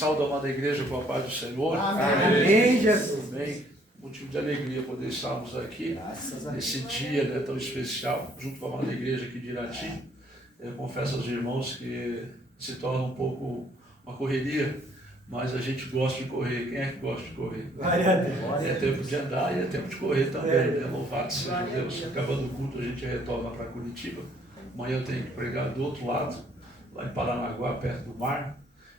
Saúde a amada igreja com a paz do Senhor. Amém, Jesus. Bem, motivo de alegria poder estarmos aqui nesse dia, né, tão especial, junto com a amada igreja aqui de Irati. Eu confesso aos irmãos que se torna um pouco uma correria, mas a gente gosta de correr. Quem é que gosta de correr? É tempo de andar e é tempo de correr também, né? Louvado seja Deus. Acabando o culto, a gente retorna para Curitiba. Amanhã eu tenho que pregar do outro lado, lá em Paranaguá, perto do mar.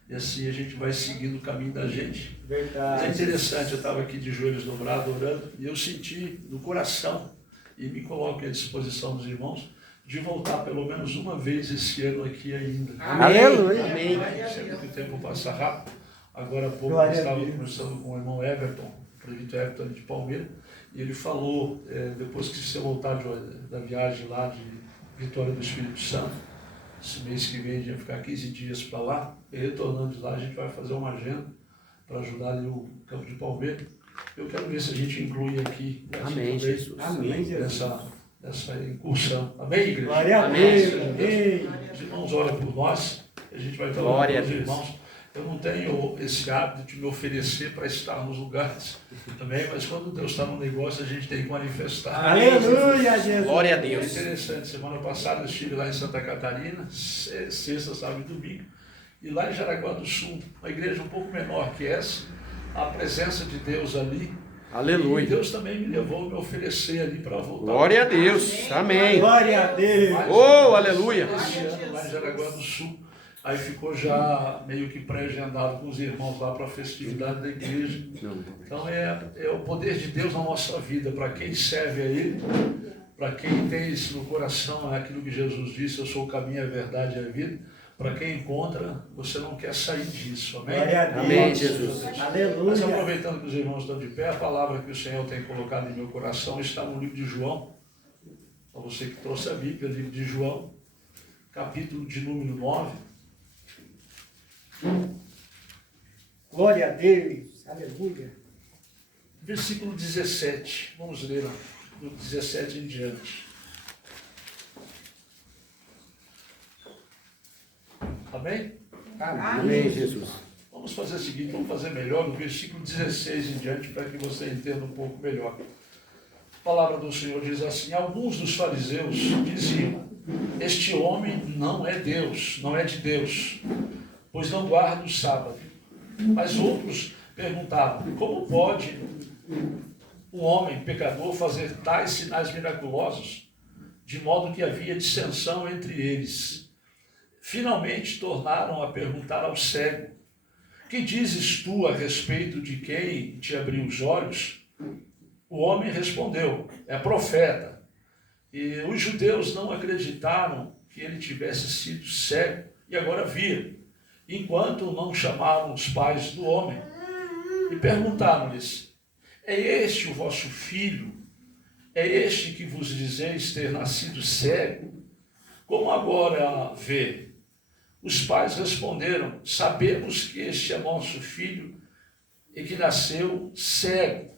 E assim a gente vai seguindo o caminho da gente. Verdade. É interessante, eu estava aqui de joelhos dobrados orando e eu senti no coração, e me coloco à disposição dos irmãos, de voltar pelo menos uma vez esse ano aqui ainda. Aleluia. Amém. Sempre que o tempo passa rápido. Agora há pouco eu estava conversando com o irmão Everton, o presbítero Everton de Palmeira, e ele falou, depois que você voltar da viagem lá de Vitória do Espírito Santo, esse mês que vem a gente vai ficar 15 dias para lá, e retornando de lá a gente vai fazer uma agenda para ajudar ali o campo de Palmeira. Eu quero ver se a gente inclui aqui Amém, Jesus. Amém, Jesus. Dessa incursão. Amém, igreja? Glória a Deus. Amém. Os irmãos olham por nós, a gente vai estar Glória orando a pelos Deus. irmãos. Eu não tenho esse hábito de me oferecer para estar nos lugares também, mas quando Deus está no negócio, a gente tem que manifestar. Aleluia, Jesus. Glória a É Deus. interessante, semana passada eu estive lá em Santa Catarina, sexta, sábado e domingo, e lá em Jaraguá do Sul, uma igreja um pouco menor que essa, a presença de Deus ali. Aleluia. E Deus também me levou a me oferecer ali para voltar. Glória a Deus. Amém. Glória a Deus. Oh, aleluia. Esse ano, lá em Jaraguá do Sul, aí ficou já meio que pré-agendado com os irmãos lá para a festividade da igreja. Então é o poder de Deus na nossa vida, para quem serve a Ele, para quem tem isso no coração, é aquilo que Jesus disse, eu sou o caminho, a verdade e a vida. Para quem encontra, você não quer sair disso, amém? Glória a Deus. Amém, Jesus. Mas Aleluia. aproveitando que os irmãos estão de pé, a palavra que o Senhor tem colocado em meu coração está no livro de João. Para você que trouxe a Bíblia, livro de João, capítulo de número 9. Glória a Deus. Aleluia. Versículo 17, vamos ler do 17 em diante. Amém? Amém, Jesus. Vamos fazer o seguinte, vamos fazer melhor do versículo 16 em diante, para que você entenda um pouco melhor. A palavra do Senhor diz assim, alguns dos fariseus diziam, este homem não é Deus, não é de Deus, pois não guarda o sábado. Mas outros perguntavam, como pode um homem pecador fazer tais sinais miraculosos, de modo que havia dissensão entre eles. Finalmente tornaram a perguntar ao cego, que dizes tu a respeito de quem te abriu os olhos? O homem respondeu, é profeta. E os judeus não acreditaram que ele tivesse sido cego e agora via, enquanto não chamaram os pais do homem e perguntaram-lhes, é este o vosso filho? É este que vos dizeis ter nascido cego? Como agora vê? Os pais responderam, sabemos que este é nosso filho e que nasceu cego.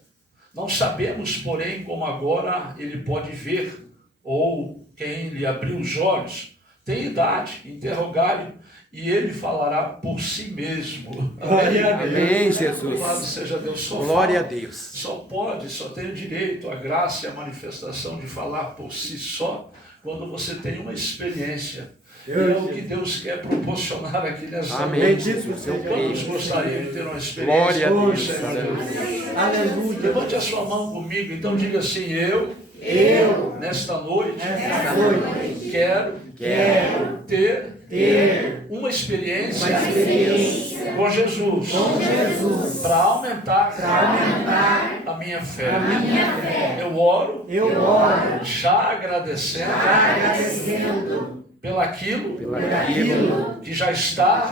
Não sabemos, porém, como agora ele pode ver, ou quem lhe abriu os olhos. Tem idade, interrogai-o, e ele falará por si mesmo. Glória a Deus. Amém, Jesus. Louvado seja Deus. Só Glória a fala, Deus. só tem o direito, a graça e a manifestação de falar por si só, quando você tem uma experiência. E é o que Deus quer proporcionar aqui nessa Amém, noite. Jesus. Eu Quantos creio. gostariam de ter uma experiência Glória a com o Deus. Senhor Jesus? Aleluia. Levante a sua mão comigo, então diga assim, eu nesta noite, quero ter uma experiência com Jesus, para aumentar a minha fé. Eu oro já agradecendo pelo aquilo que já está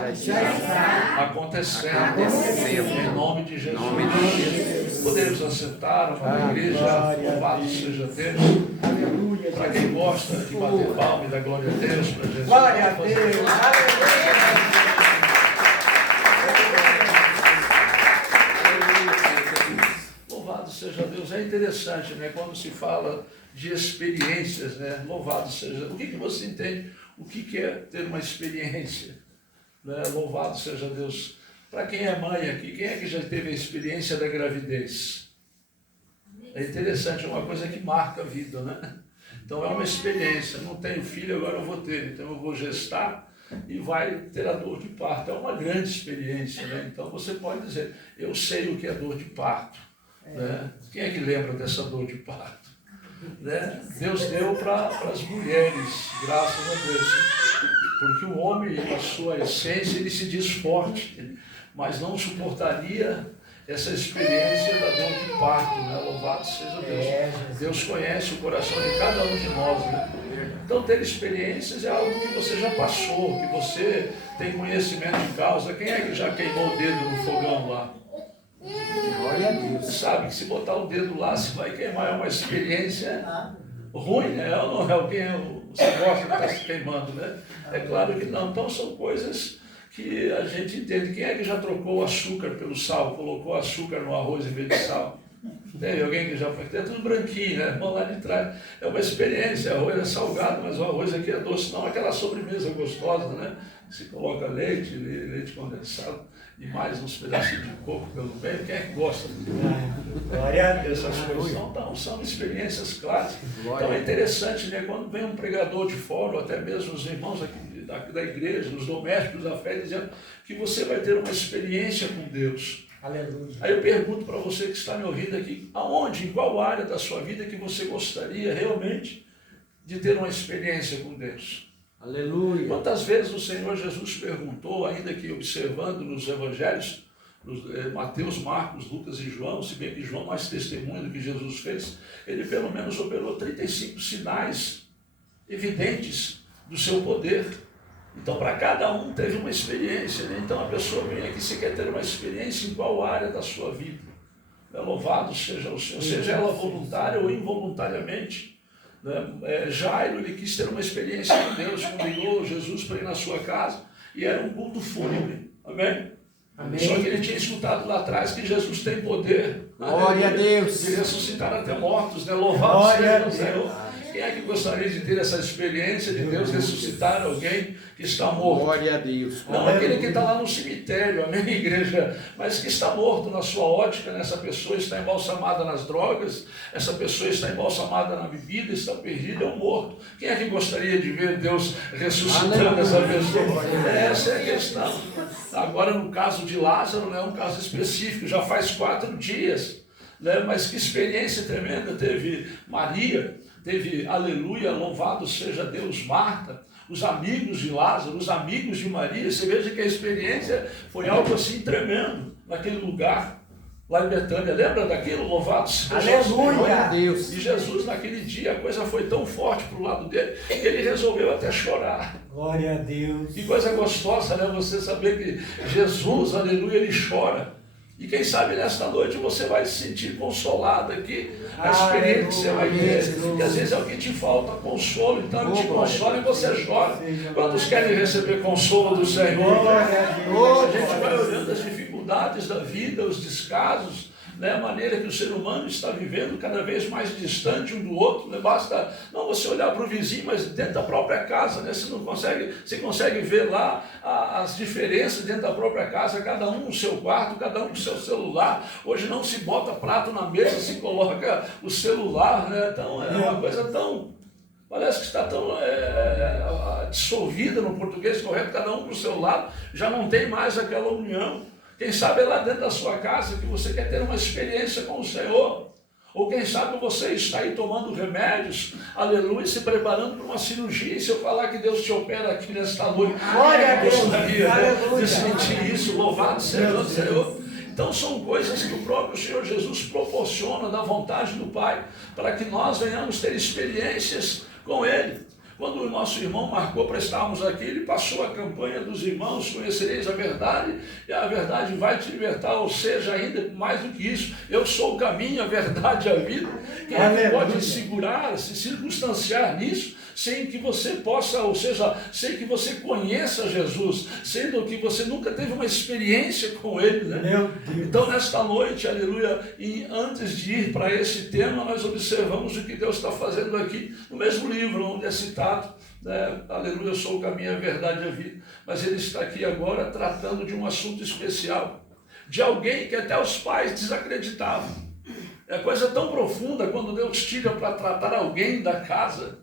acontecendo. Em nome de Jesus. Podemos assentar, a igreja, louvado seja Deus. Para quem gosta de bater palma e dar glória a Deus, para Jesus. Glória a Deus. Louvado seja Deus. É interessante, né? Quando se fala de experiências, né? Louvado seja. O que você entende? O que é ter uma experiência? Né? Louvado seja Deus. Para quem é mãe aqui, quem é que já teve a experiência da gravidez? É interessante, é uma coisa que marca a vida, né? Então é uma experiência, não tenho filho, agora eu vou ter, então eu vou gestar e vai ter a dor de parto. É uma grande experiência, né? Então você pode dizer, eu sei o que é dor de parto. Né? Quem é que lembra dessa dor de parto? Né? Deus deu para as mulheres, graças a Deus. Porque o homem, na sua essência, ele se diz forte, mas não suportaria essa experiência da dor de parto, né? Louvado seja Deus. Deus conhece o coração de cada um de nós, né? Então ter experiências é algo que você já passou, que você tem conhecimento de causa. Quem é que já queimou o dedo no fogão lá? Glória a Deus. Você sabe que se botar o dedo lá, você vai queimar. É uma experiência ruim, né? Não é alguém, você gosta de estar se queimando, né? É claro que não. Então são coisas que a gente entende. Quem é que já trocou o açúcar pelo sal, colocou açúcar no arroz em vez de sal? Tem alguém que já foi? É tudo branquinho, né? Vamos lá de trás. É uma experiência, o arroz é salgado, mas o arroz aqui é doce. Não, aquela sobremesa gostosa, né? Se coloca leite, leite condensado e mais uns pedacinhos de coco pelo meio. Quem é que gosta? Glória a Deus. Essas coisas não são experiências clássicas. Então é interessante, né? Quando vem um pregador de fora, ou até mesmo os irmãos aqui da igreja, os domésticos da fé, dizendo que você vai ter uma experiência com Deus. Aleluia. Aí eu pergunto para você que está me ouvindo aqui, aonde, em qual área da sua vida que você gostaria realmente de ter uma experiência com Deus? Aleluia. Quantas vezes o Senhor Jesus perguntou, ainda que observando nos evangelhos, Mateus, Marcos, Lucas e João, se bem que João mais testemunha do que Jesus fez, ele pelo menos operou 35 sinais evidentes do seu poder. Então, para cada um teve uma experiência, né? Então, a pessoa vem aqui, se quer ter uma experiência em qual área da sua vida. Louvado seja o Senhor, seja ela voluntária ou involuntariamente. Né? Jairo, ele quis ter uma experiência com Deus, convidou Jesus para ir na sua casa, e era um culto fúnebre. Amém? Amém. Só que ele tinha escutado lá atrás que Jesus tem poder. Glória a Deus. De ressuscitar até mortos, né? Louvado seja o Senhor. Deus. Quem é que gostaria de ter essa experiência de Deus ressuscitar alguém que está morto? Glória a Deus. Não aquele que está lá no cemitério, amém, igreja, mas que está morto na sua ótica, né? Essa pessoa está embalsamada nas drogas, essa pessoa está embalsamada na bebida, está perdida, é um morto. Quem é que gostaria de ver Deus ressuscitando essa pessoa? Essa é a questão. Agora, no caso de Lázaro, né, é um caso específico, já faz 4 dias, né? Mas que experiência tremenda teve Maria, teve, aleluia, louvado seja Deus, Marta, os amigos de Lázaro, os amigos de Maria. Você veja que a experiência foi algo assim tremendo naquele lugar, lá em Betânia. Lembra daquilo? Louvado seja Aleluia. Glória a Deus. E Jesus, naquele dia, a coisa foi tão forte para o lado dele, que ele resolveu até chorar. Glória a Deus. Que coisa gostosa, né? Você saber que Jesus, aleluia, ele chora. E quem sabe nesta noite você vai se sentir consolado aqui, a experiência que você vai ter, que às vezes é o que te falta, consolo. Então ele te consola e você chora. Quantos querem receber consolo do Senhor? A gente vai olhando as dificuldades da vida, os descasos, né, a maneira que o ser humano está vivendo cada vez mais distante um do outro, né? Basta não você olhar para o vizinho, mas dentro da própria casa, né? Você consegue ver lá as diferenças dentro da própria casa, cada um no seu quarto, cada um com o seu celular. Hoje não se bota prato na mesa, se coloca o celular, né? Então é uma coisa tão, parece que está tão dissolvida no português correto, cada um para o seu lado, já não tem mais aquela união. Quem sabe é lá dentro da sua casa que você quer ter uma experiência com o Senhor. Ou quem sabe você está aí tomando remédios, aleluia, se preparando para uma cirurgia. E se eu falar que Deus te opera aqui nesta noite, Glória a Deus. gostaria, né, Aleluia. de sentir isso, louvado seja o Senhor. Então são coisas que o próprio Senhor Jesus proporciona da vontade do Pai, para que nós venhamos ter experiências com Ele. Quando o nosso irmão marcou para estarmos aqui, ele passou a campanha dos irmãos, conhecereis a verdade, e a verdade vai te libertar, ou seja, ainda mais do que isso, eu sou o caminho, a verdade e a vida. Quem é que pode segurar, se circunstanciar nisso? sem que você possa, ou seja, sem que você conheça Jesus, sendo que você nunca teve uma experiência com Ele, né? Meu Deus. Então, nesta noite, aleluia, e antes de ir para esse tema, nós observamos o que Deus está fazendo aqui, no mesmo livro, onde é citado, né? Aleluia, eu sou o caminho, a verdade e a vida. Mas ele está aqui agora tratando de um assunto especial, de alguém que até os pais desacreditavam. É coisa tão profunda quando Deus tira para tratar alguém da casa.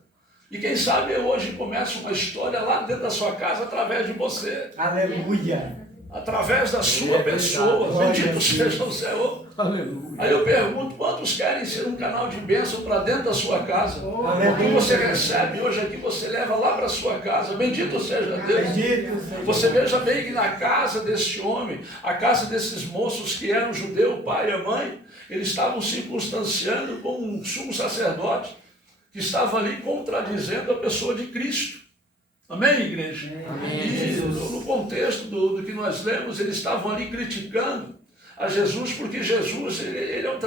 E quem sabe hoje começa uma história lá dentro da sua casa através de você. Aleluia. Através da sua pessoa. Bendito seja o Senhor. Aleluia. Aí eu pergunto, quantos querem ser um canal de bênção para dentro da sua casa? O que você recebe hoje aqui, você leva lá para a sua casa. Bendito seja Deus. Bendito seja. Você veja bem que na casa deste homem, a casa desses moços que eram judeu, o pai e a mãe, eles estavam circunstanciando com um sumo sacerdote que estava ali contradizendo a pessoa de Cristo. Amém, igreja? Amém. E no contexto do que nós lemos, eles estavam ali criticando a Jesus, porque Jesus, ele é um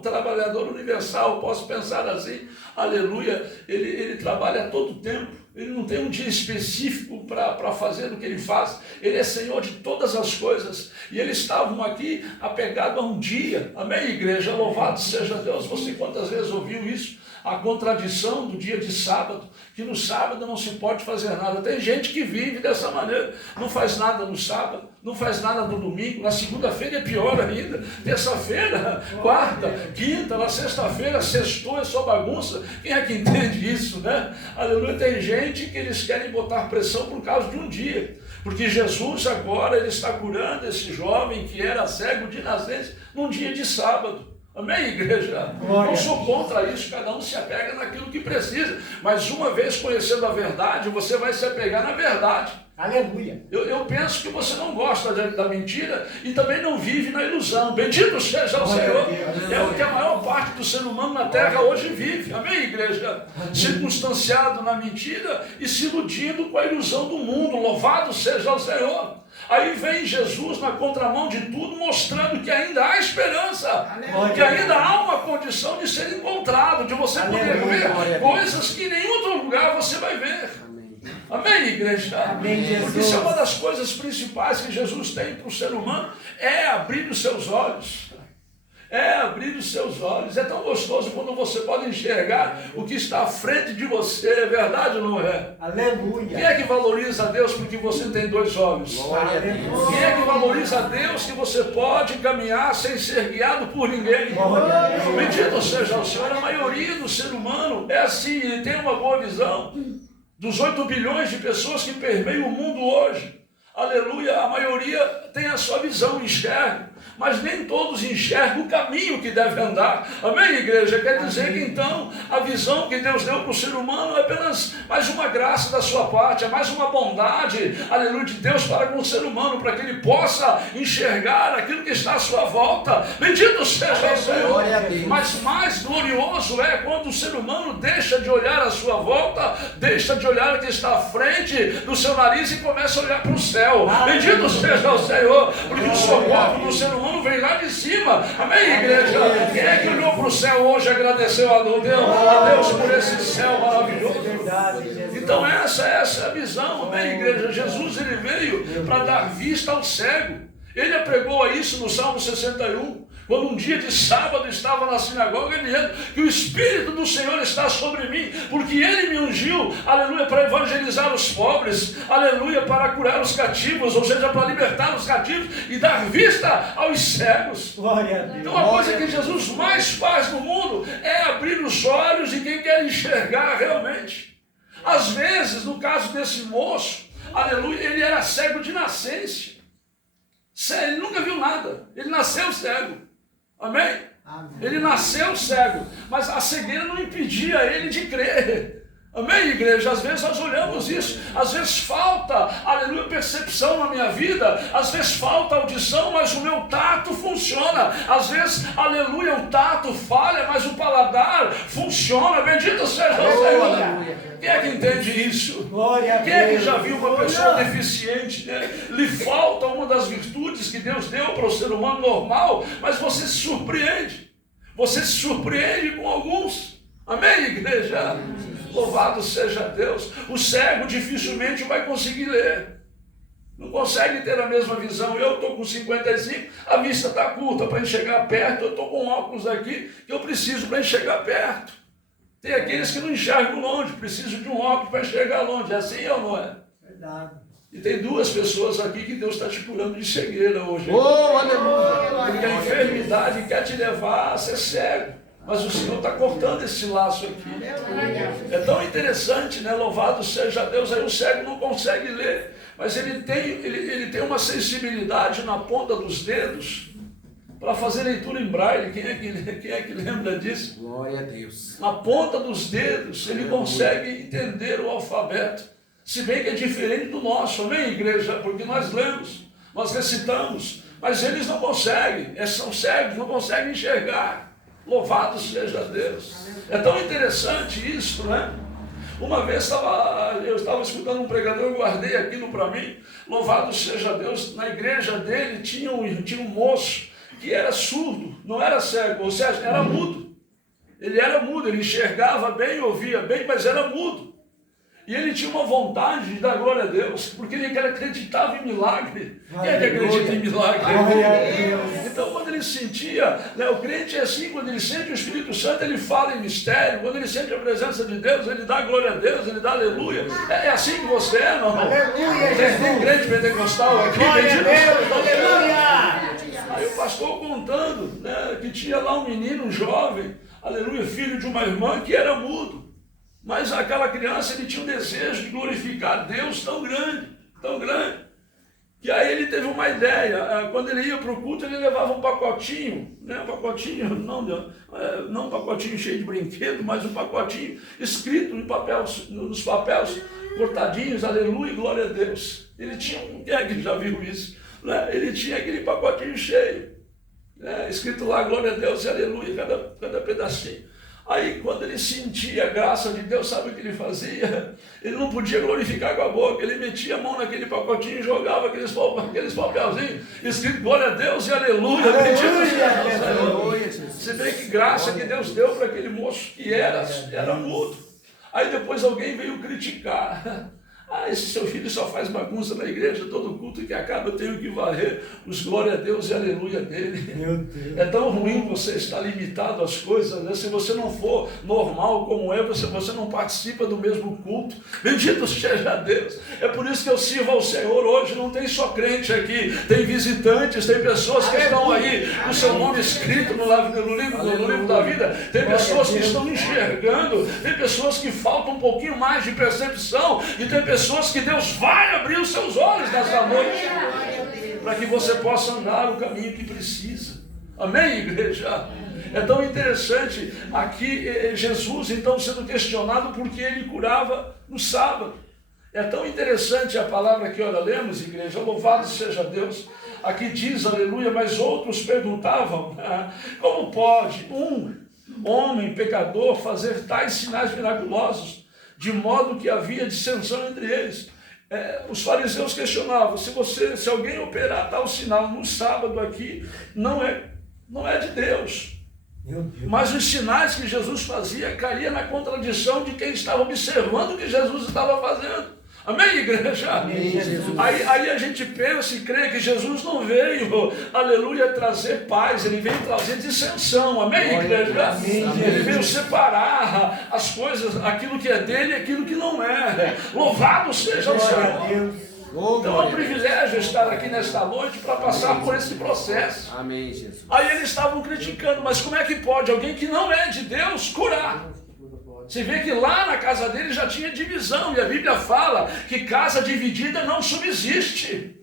trabalhador universal, posso pensar assim, aleluia, ele trabalha a todo tempo, ele não tem um dia específico para fazer o que ele faz, ele é Senhor de todas as coisas, e eles estavam aqui apegados a um dia, amém, igreja? Louvado seja Deus. Você quantas vezes ouviu isso? A contradição do dia de sábado, que no sábado não se pode fazer nada. Tem gente que vive dessa maneira, não faz nada no sábado, não faz nada no domingo, na segunda-feira é pior ainda, terça-feira, quarta, quinta, na sexta-feira, sextou, é só bagunça. Quem é que entende isso, né? Aleluia. Tem gente que eles querem botar pressão por causa de um dia, porque Jesus agora ele está curando esse jovem que era cego de nascença num dia de sábado. Amém, igreja? Glória. Não sou contra isso, cada um se apega naquilo que precisa, mas uma vez conhecendo a verdade, você vai se apegar na verdade. Aleluia. Eu penso que você não gosta da mentira e também não vive na ilusão. Bendito seja o Senhor. É o que a maior parte do ser humano na terra hoje vive. Amém, igreja? Circunstanciado na mentira e se iludindo com a ilusão do mundo. Louvado seja o Senhor. Aí vem Jesus na contramão de tudo, mostrando que ainda há esperança, que ainda há uma condição de ser encontrado, de você poder ver coisas que em nenhum outro lugar você vai ver. Amém, igreja? Amém, Jesus. Porque isso é uma das coisas principais que Jesus tem para o ser humano, é abrir os seus olhos. É abrir os seus olhos. É tão gostoso quando você pode enxergar o que está à frente de você. É verdade ou não é? Aleluia. Quem é que valoriza a Deus porque você tem dois olhos? Glória a Deus. Quem é que valoriza a Deus que você pode caminhar sem ser guiado por ninguém? Glória a Deus. Bendito seja o Senhor. A maioria do ser humano é assim, ele tem uma boa visão. Dos 8 bilhões de pessoas que permeiam o mundo hoje, aleluia, a maioria tem a sua visão, enxerga, mas nem todos enxergam o caminho que deve andar. Amém, igreja? Quer dizer que então a visão que Deus deu para o ser humano é apenas mais uma graça da sua parte, é mais uma bondade, aleluia, de Deus para com o ser humano, para que ele possa enxergar aquilo que está à sua volta. Bendito seja o Senhor. Glória a Deus. Mas mais glorioso é quando o ser humano deixa de olhar à sua volta, deixa de olhar o que está à frente do seu nariz e começa a olhar para o céu. Bendito seja o Senhor, porque o socorro do ser humano vem lá de cima. Amém, igreja? Quem é que olhou para o céu hoje e agradeceu a Deus por esse céu maravilhoso? Então essa é a visão. Amém, igreja? Jesus ele veio para dar vista ao cego. Ele apregou a isso no Salmo 61. Quando um dia de sábado estava na sinagoga, dizendo que o Espírito do Senhor está sobre mim, porque Ele me ungiu, aleluia, para evangelizar os pobres, aleluia, para curar os cativos, ou seja, para libertar os cativos e dar vista aos cegos. Glória a Deus. Então a coisa que Jesus mais faz no mundo é abrir os olhos de quem quer enxergar realmente. Às vezes, no caso desse moço, aleluia, ele era cego de nascença. Ele nunca viu nada, ele nasceu cego. Amém? Amém. Ele nasceu cego, mas a cegueira não impedia ele de crer. Amém, igreja? Às vezes nós olhamos isso, às vezes falta, aleluia, percepção na minha vida, às vezes falta audição, mas o meu tato funciona, às vezes, aleluia, o tato falha, mas o paladar funciona. Bendito seja o Senhor. Quem é que entende isso? Glória a Deus. Quem é que já viu uma pessoa deficiente, né? Lhe falta uma das virtudes que Deus deu para o ser humano normal, mas você se surpreende. Você se surpreende com alguns. Amém, igreja? Louvado seja Deus. O cego dificilmente vai conseguir ler. Não consegue ter a mesma visão. Eu estou com 55, a vista está curta para enxergar perto. Eu estou com óculos aqui que eu preciso para enxergar perto. Tem aqueles que não enxergam longe, precisam de um óculos para enxergar longe. É assim ou não é? Verdade. E tem duas pessoas aqui que Deus está te curando de cegueira hoje. Oh, aleluia. Porque a enfermidade quer te levar a ser cego. Mas o Senhor está cortando esse laço aqui. É tão interessante, né? Louvado seja Deus. Aí o cego não consegue ler. Mas ele tem uma sensibilidade na ponta dos dedos para fazer leitura em braille. Quem é que lembra disso? Glória a Deus. Na ponta dos dedos ele consegue entender o alfabeto. Se bem que é diferente do nosso, amém, igreja? Porque nós lemos, nós recitamos, mas eles não conseguem, são cegos, não conseguem enxergar. Louvado seja Deus. É tão interessante isso, né? Uma vez eu estava escutando um pregador, eu guardei aquilo para mim. Louvado seja Deus. Na igreja dele tinha um moço que era surdo, não era cego, ou seja, era mudo. Ele era mudo, ele enxergava bem, ouvia bem, mas era mudo. E ele tinha uma vontade de dar glória a Deus, porque ele acreditava em milagre. Quem é que acredita em milagre? Então, quando ele sentia, né, o crente é assim, quando ele sente o Espírito Santo, ele fala em mistério. Quando ele sente a presença de Deus, ele dá glória a Deus, ele dá aleluia. É assim que você é, não? Aleluia, Tem crente pentecostal aqui, Glória a bendito Deus, seja Deus. aleluia. Aí o pastor contando, né, que tinha lá um menino, um jovem, aleluia, filho de uma irmã que era mudo. Mas aquela criança, ele tinha um desejo de glorificar Deus tão grande, que aí ele teve uma ideia. Quando ele ia para o culto, ele levava um pacotinho, né? Não um pacotinho cheio de brinquedo, mas um pacotinho escrito em papel, nos papéis cortadinhos, aleluia, glória a Deus. Ele tinha, quem é que já viu isso? Né? Ele tinha aquele pacotinho cheio, né? Escrito lá, glória a Deus e aleluia, cada pedacinho. Aí, quando ele sentia a graça de Deus, sabe o que ele fazia? Ele não podia glorificar com a boca, ele metia a mão naquele pacotinho e jogava aqueles papelzinhos, escrito glória a Deus e aleluia. Aleluia. Você vê que graça que Deus deu para aquele moço que era mudo. Aí depois alguém veio criticar. Esse seu filho só faz bagunça na igreja, todo culto que acaba eu tenho que varrer os glória a Deus e aleluia dele. Meu Deus. É tão ruim você estar limitado às coisas, né? Se você não for normal como é, você não participa do mesmo culto. Bendito seja Deus. É por isso que eu sirvo ao Senhor hoje. Não tem só crente aqui, tem visitantes, tem pessoas que estão aí com o seu nome escrito no livro da vida. Tem pessoas que estão enxergando, tem pessoas que faltam um pouquinho mais de percepção e tem pessoas que Deus vai abrir os seus olhos nesta noite para que você possa andar o caminho que precisa. Amém, igreja? É tão interessante aqui Jesus então sendo questionado porque ele curava no sábado. É tão interessante a palavra que ora lemos, igreja, louvado seja Deus. Aqui diz, aleluia, mas outros perguntavam, como pode um homem pecador fazer tais sinais miraculosos, de modo que havia dissensão entre eles? Os fariseus questionavam, se alguém operar tal sinal no sábado aqui, não é de Deus. Mas os sinais que Jesus fazia caía na contradição de quem estava observando o que Jesus estava fazendo. Amém, igreja? Amém, Jesus. Aí a gente pensa e crê que Jesus não veio, aleluia, trazer paz, ele veio trazer dissensão. Amém, igreja? Amém, ele veio separar as coisas, aquilo que é dele e aquilo que não é. Louvado seja o Senhor. Então é um privilégio estar aqui nesta noite para passar por esse processo. Amém, Jesus. Aí eles estavam criticando, mas como é que pode alguém que não é de Deus curar? Você vê que lá na casa dele já tinha divisão, e a Bíblia fala que casa dividida não subsiste.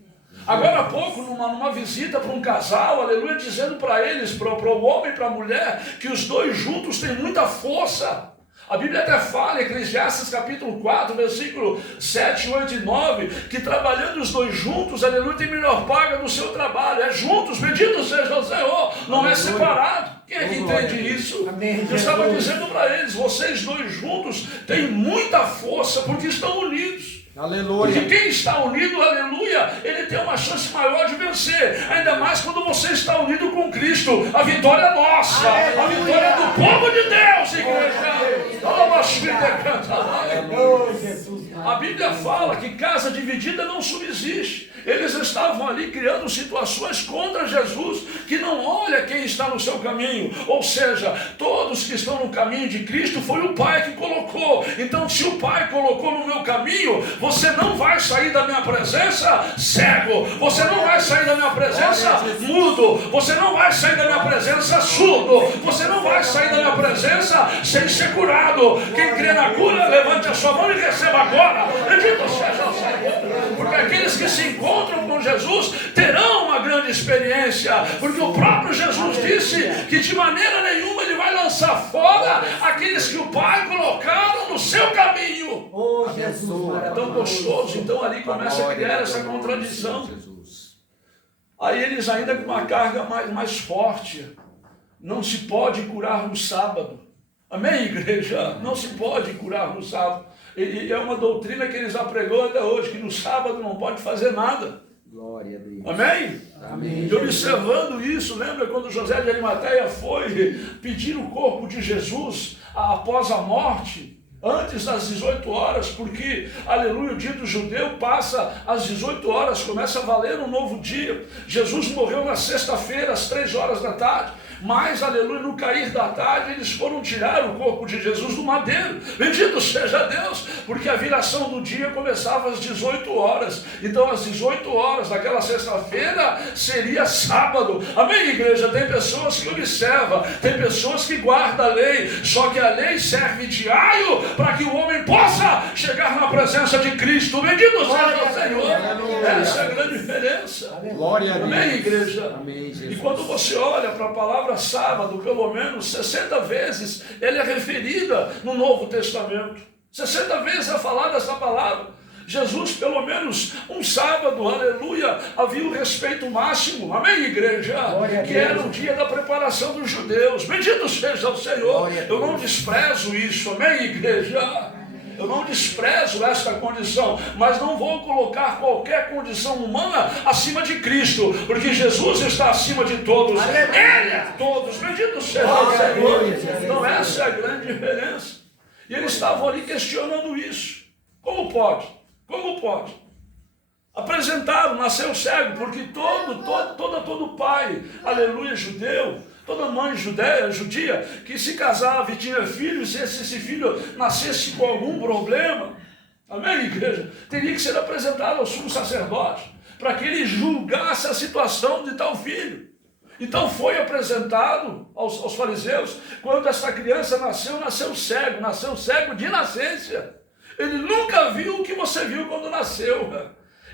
Agora há pouco, numa visita para um casal, aleluia, dizendo para eles, para o homem e para a mulher, que os dois juntos têm muita força. A Bíblia até fala, Eclesiastes capítulo 4, versículo 7, 8 e 9, que trabalhando os dois juntos, aleluia, tem melhor paga do seu trabalho. É juntos, bendito seja o Senhor, não aleluia. É separado. Quem é que entende isso? Amém, eu estava dizendo para eles, vocês dois juntos têm muita força, porque estão unidos. Porque Aleluia. quem está unido, aleluia, ele tem uma chance maior de vencer. Ainda mais quando você está unido com Cristo. A vitória é nossa. A vitória é do povo de Deus, igreja. Oh, Jesus. A Bíblia fala que casa dividida não subsiste. Eles estavam ali criando situações contra Jesus, que não olha quem está no seu caminho. Ou seja, todos que estão no caminho de Cristo foi o Pai que colocou. Então, se o Pai colocou no meu caminho, você não vai sair da minha presença cego. Você não vai sair da minha presença mudo. Você não vai sair da minha presença surdo. Você não vai sair da minha presença sem ser curado. Quem crê na cura, levante a sua mão e receba agora. Bendito seja o Senhor. Porque aqueles que se encontram com Jesus terão uma grande experiência. Porque o próprio Jesus disse que de maneira nenhuma ele vai lançar fora aqueles que o Pai colocaram no seu caminho. Oh, Jesus. Tão gostoso. Então ali começa a criar essa contradição. Aí eles ainda com uma carga mais forte. Não se pode curar no sábado. Amém, igreja? Não se pode curar no sábado. E é uma doutrina que eles apregam até hoje, que no sábado não pode fazer nada. Glória a Deus. Amém? Amém. E observando isso, lembra quando José de Arimateia foi pedir o corpo de Jesus após a morte? Antes das 18 horas, porque, aleluia, o dia do judeu passa às 18 horas, começa a valer um novo dia. Jesus morreu na sexta-feira, às 3 horas da tarde. Mas, aleluia, no cair da tarde, eles foram tirar o corpo de Jesus do madeiro. Bendito seja Deus, porque a viração do dia começava às 18 horas. Então, às 18 horas daquela sexta-feira, seria sábado. Amém, igreja? Tem pessoas que observam, tem pessoas que guardam a lei, só que a lei serve de aio para que o homem possa chegar na presença de Cristo. Bendito seja o Senhor. Essa é a grande diferença. Glória a Deus. Amém, igreja? Amém, Jesus. E quando você olha para a palavra sábado, pelo menos 60 vezes ela é referida no Novo Testamento. 60 vezes é falada essa palavra. Jesus, pelo menos um sábado, aleluia, havia o respeito máximo, amém, igreja? Que era o dia da preparação dos judeus. Bendito seja o Senhor. Eu não desprezo isso, amém, igreja? Eu não desprezo esta condição, mas não vou colocar qualquer condição humana acima de Cristo, porque Jesus está acima de todos. Ele é todos. Bendito seja o Senhor. Então essa é a grande diferença. E eles estavam ali questionando isso. Como pode? Como pode? Apresentaram, nasceu cego, porque todo pai, aleluia, judeu, toda mãe judia, que se casava e tinha filhos, se esse filho nascesse com algum problema, amém, igreja? Teria que ser apresentado ao sumo sacerdote, para que ele julgasse a situação de tal filho. Então foi apresentado aos fariseus, quando essa criança nasceu cego de nascença. Ele nunca viu o que você viu quando nasceu.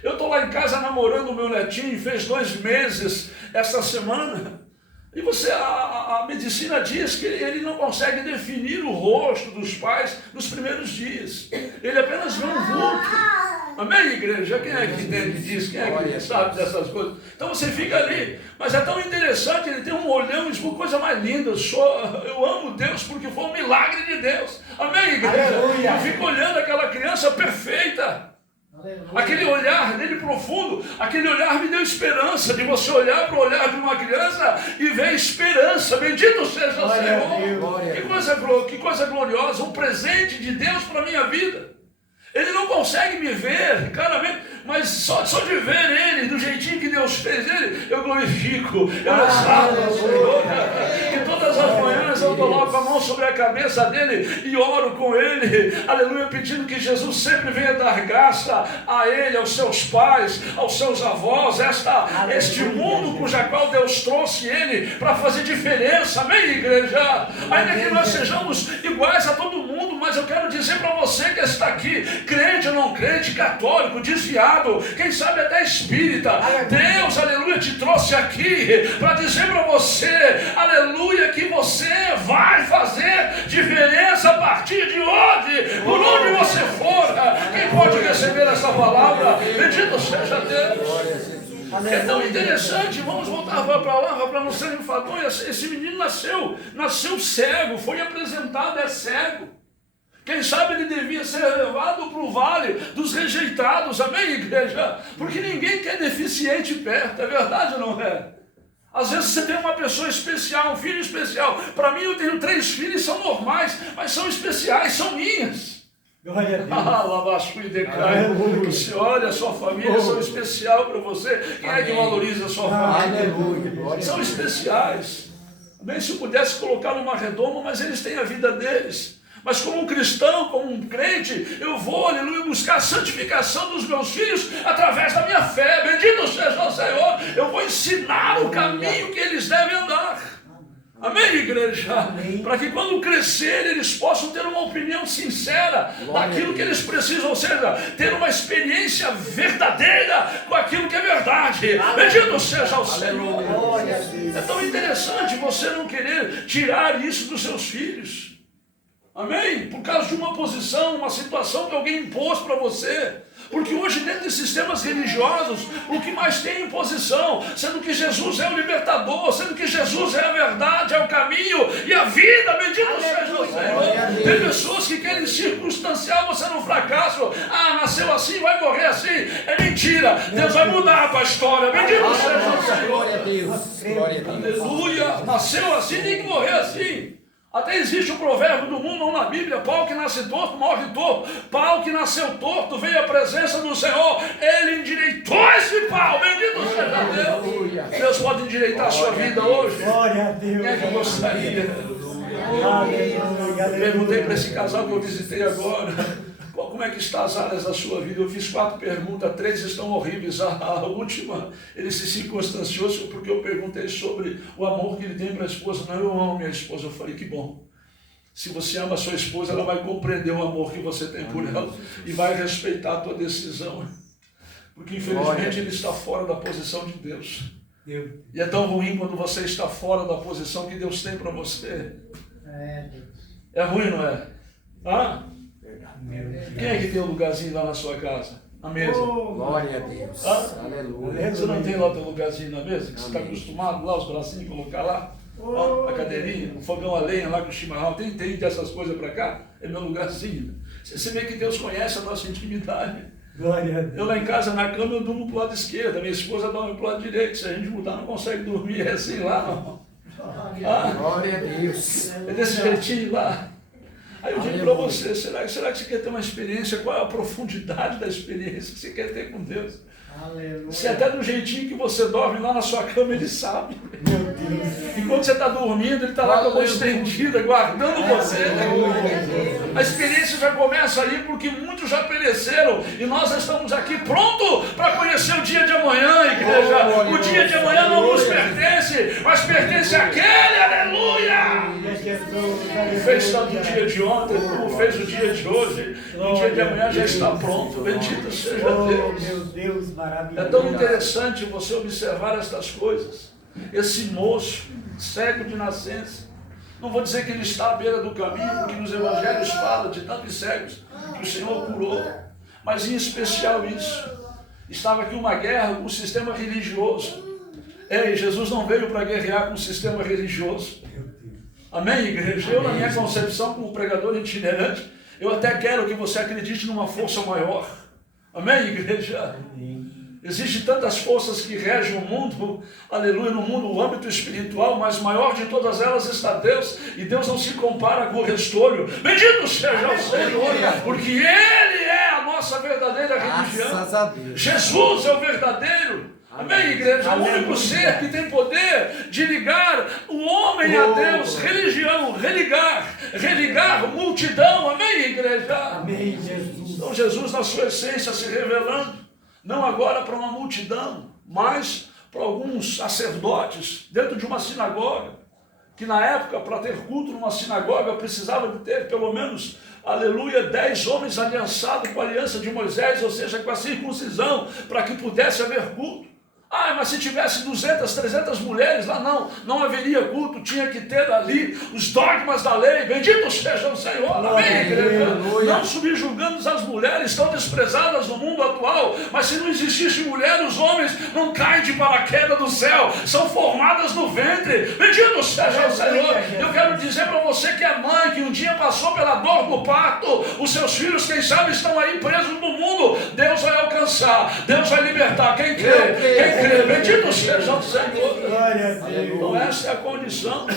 Eu estou lá em casa namorando o meu netinho, fez 2 meses essa semana. E a medicina diz que ele não consegue definir o rosto dos pais nos primeiros dias. Ele apenas vê um vulto. Amém, igreja? Quem é que entende disso? Quem é que sabe dessas coisas? Então você fica ali. Mas é tão interessante, ele tem um olhão, isso é coisa mais linda. Eu amo Deus porque foi um milagre de Deus. Amém, igreja? Aleluia. Eu fico olhando aquela criança perfeita. Aleluia. Aquele olhar dele profundo, aquele olhar me deu esperança, de você olhar para o olhar de uma criança e ver esperança. Bendito seja o Senhor. Que coisa gloriosa, um presente de Deus para a minha vida. Ele não consegue me ver claramente, mas só de ver ele, do jeitinho que Deus fez ele, eu glorifico, eu exalto ao Senhor. E todas as manhãs eu coloco a mão sobre a cabeça dele e oro com ele, aleluia, pedindo que Jesus sempre venha dar graça a ele, aos seus pais, aos seus avós, este mundo cuja qual Deus trouxe ele para fazer diferença, amém, igreja? Ainda que nós sejamos iguais a todo mundo, mas eu quero dizer para você que está aqui, crente ou não crente, católico, desviado, quem sabe até espírita, Deus, aleluia, te trouxe aqui para dizer para você, aleluia, que você vai fazer diferença a partir de hoje, por onde você for. Quem pode receber essa palavra? Bendito seja Deus. É tão interessante, vamos voltar para a palavra para não ser enfadonho. Esse menino nasceu cego, foi apresentado, é cego. Quem sabe ele devia ser levado para o vale dos rejeitados, amém, igreja? Porque ninguém quer deficiente perto, é verdade ou não é? Às vezes você tem uma pessoa especial, um filho especial. Para mim eu tenho 3 filhos, são normais, mas são especiais, são minhas. Glória a Deus. Ah, Lavascu e Decai. Você olha, a sua família são especial para você. Quem é que valoriza a sua família? Aleluia. São especiais. Bem, se eu pudesse colocar numa redoma, mas eles têm a vida deles. Mas como um cristão, como um crente, eu vou, aleluia, buscar a santificação dos meus filhos através da minha fé. Bendito seja o Senhor. Eu vou ensinar o caminho que eles devem andar. Amém, igreja? Para que quando crescerem, eles possam ter uma opinião sincera daquilo que eles precisam, ou seja, ter uma experiência verdadeira com aquilo que é verdade. Bendito seja o Senhor. É tão interessante você não querer tirar isso dos seus filhos. Amém? Por causa de uma posição, uma situação que alguém impôs para você. Porque hoje, dentro de sistemas religiosos, o que mais tem é imposição, sendo que Jesus é o libertador, sendo que Jesus é a verdade, é o caminho e a vida. Bendito seja o Senhor. Tem pessoas que querem circunstanciar você no fracasso. Ah, nasceu assim, vai morrer assim. É mentira. Deus vai mudar a história. Bendito seja o Senhor. Glória a Deus. Glória a Deus. Aleluia. Nasceu assim, tem que morrer assim. Até existe o provérbio do mundo, não na Bíblia: pau que nasce torto, morre torto. Pau que nasceu torto, veio a presença do Senhor, Ele endireitou esse pau. Bendito seja Deus. Deus pode endireitar a sua vida hoje. Glória a Deus. Quem é que gostaria? Aleluia. Perguntei para esse casal que eu visitei agora: como é que está as áreas da sua vida? Eu fiz 4 perguntas, 3 estão horríveis. A última, ele se circunstanciou porque eu perguntei sobre o amor que ele tem para a esposa. Não, eu amo minha esposa. Eu falei: que bom. Se você ama a sua esposa, ela vai compreender o amor que você tem por ela e vai respeitar a tua decisão. Porque infelizmente ele está fora da posição de Deus. E é tão ruim quando você está fora da posição que Deus tem para você. É ruim, não é? Ah? Quem é que tem um lugarzinho lá na sua casa? Na mesa? Glória a Deus. Aleluia. Você não tem lá o teu lugarzinho na mesa? Que você está acostumado lá, os bracinhos, colocar lá? A cadeirinha, o fogão a lenha lá com o chimarrão. Tem dessas coisas para cá? É meu lugarzinho. Você vê que Deus conhece a nossa intimidade. Glória a Deus. Eu lá em casa, na cama, eu durmo pro lado esquerdo. A minha esposa dorme pro lado direito. Se a gente mudar, não consegue dormir assim lá, não. Glória a Deus. É desse jeitinho lá. Aí eu digo para você: será que você quer ter uma experiência? Qual é a profundidade da experiência que você quer ter com Deus? Aleluia. Se até do jeitinho que você dorme lá na sua cama, Ele sabe. E quando você está dormindo, Ele está lá com a mão estendida, guardando você. A experiência já começa aí, porque muitos já pereceram. E nós estamos aqui prontos para conhecer o dia de amanhã, igreja. O dia de amanhã não nos pertence, mas pertence àquele, aleluia! Que fez tanto o dia de ontem, como fez o dia de hoje. O dia de amanhã já está pronto. Bendito seja Deus. Meu Deus, maravilhoso. É tão interessante você observar estas coisas. Esse moço, cego de nascença, não vou dizer que ele está à beira do caminho, porque nos evangelhos fala de tantos cegos que o Senhor curou, mas em especial isso. Estava aqui uma guerra com o sistema religioso. Ei, Jesus não veio para guerrear com o sistema religioso. Amém, igreja? Eu, na minha concepção, como pregador itinerante, eu até quero que você acredite numa força maior. Amém, igreja? Existem tantas forças que regem o mundo, aleluia, no mundo, o âmbito espiritual, mas maior de todas elas está Deus, e Deus não se compara com o restolho. Bendito seja o Senhor, porque Ele é a nossa verdadeira religião. Jesus é o verdadeiro. Amém, igreja? O único ser que tem poder de ligar o homem a Deus, religião, religar multidão. Amém, igreja? Amém, Jesus. Então Jesus, na sua essência, se revelando, não agora para uma multidão, mas para alguns sacerdotes dentro de uma sinagoga, que na época, para ter culto numa sinagoga, precisava de ter pelo menos, aleluia, 10 homens aliançados com a aliança de Moisés, ou seja, com a circuncisão, para que pudesse haver culto. Ah, mas se tivesse 200, 300 mulheres lá, não haveria culto, tinha que ter ali os dogmas da lei. Bendito seja o Senhor, amém, igreja? Não subjugando as mulheres tão desprezadas no mundo atual, mas se não existisse mulher, os homens não caem de paraquedas do céu, são formadas no ventre. Bendito seja o Senhor. Eu quero dizer para você que é mãe, que um dia passou pela dor do parto, os seus filhos, quem sabe, estão aí presos no mundo. Deus vai alcançar, Deus vai libertar. Quem crê? Quem crê? Bendito seja o Senhor. Então essa é a condição.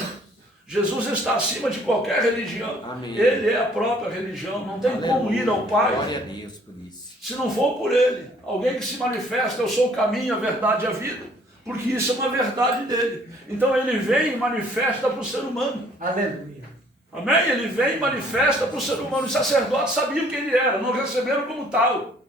Jesus está acima de qualquer religião. Amém. Ele é a própria religião. Não tem como ir ao Pai Glória a Deus por isso. se não for por Ele. Alguém que se manifesta, eu sou o caminho, a verdade e a vida. Porque isso é uma verdade dele. Então ele vem e manifesta para o ser humano. Aleluia. Amém? Ele vem e manifesta para o ser humano. Os sacerdotes sabiam quem ele era, não receberam como tal.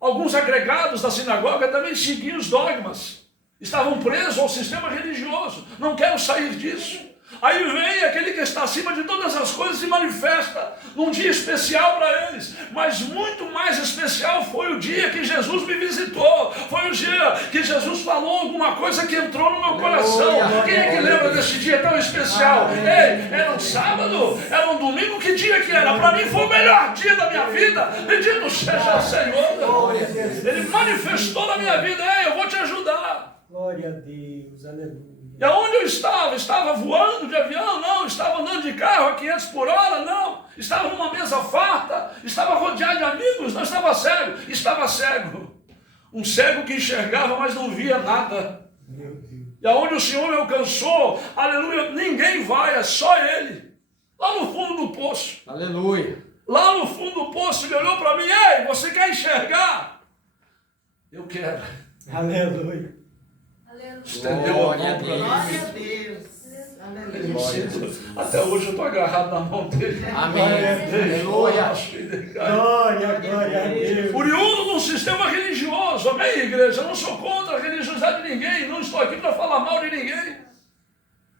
Alguns agregados da sinagoga também seguiam os dogmas. Estavam presos ao sistema religioso. Não quero sair disso. Aí vem aquele que está acima de todas as coisas e manifesta num dia especial para eles. Mas muito mais especial foi o dia que Jesus me visitou. Foi o dia que Jesus falou alguma coisa que entrou no meu coração. Quem é que lembra desse dia tão especial? Ei, era um sábado, era um domingo, que dia que era? Para mim foi o melhor dia da minha vida. Bendito seja o Senhor. Ele manifestou na minha vida. Ei, eu vou te ajudar. Glória a Deus, aleluia. E aonde eu estava? Estava voando de avião? Não. Estava andando de carro a 500 por hora? Não. Estava numa mesa farta? Estava rodeado de amigos? Não, estava cego. Estava cego. Um cego que enxergava, mas não via nada. Meu Deus. E aonde o Senhor me alcançou, aleluia, ninguém vai, é só Ele. Lá no fundo do poço. Aleluia. Lá no fundo do poço, ele olhou para mim. Ei, você quer enxergar? Eu quero. Aleluia. Estendeu a Glória a mão para mim. Glória a Deus. Eu Aleluia. sinto, até hoje eu estou agarrado na mão dele. Amém. Aleluia. Glória. Glória a Deus. Oriundo de um sistema religioso, amém, igreja? Eu não sou contra a religiosidade de ninguém, não estou aqui para falar mal de ninguém.